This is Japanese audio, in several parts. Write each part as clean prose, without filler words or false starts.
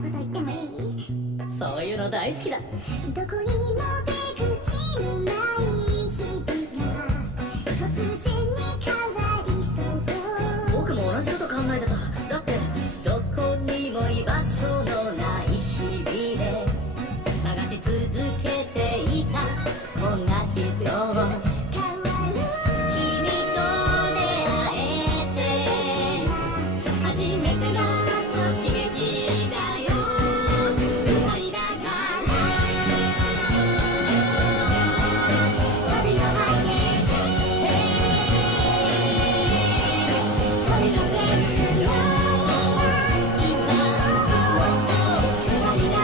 なこと言ってもいい？そういうの大好きだ。どこにも出口のない日々が突然に変わりそう。僕も同じこと考えてた。だってどこにも居場所のない日々で探し続けていたこんな人を変わる君と出会えて初めてのときめきだよ。二人だから旅の果て飛び出せるよ今二人だ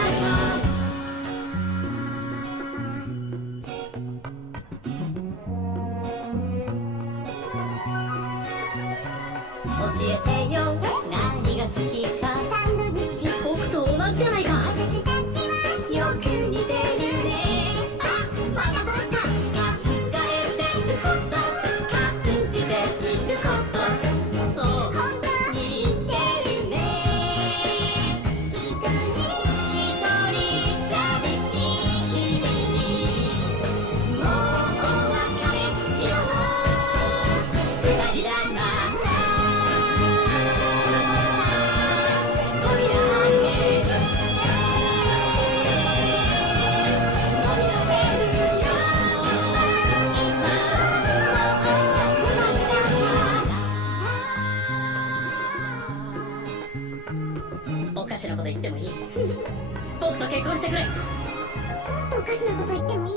教えてよ何が好きか。サンドイッチ。僕と同じじゃないか。私たちはよく似てるね。あ、またそった。考えてること感じていることそう本当似てるね。一人一人寂しい日々にもうお別れしよう。二人だな扉開ける飛び出せるよ今二人だからおかしなこと言ってもいい僕と結婚してくれ。もっとおかしなこと言ってもいい？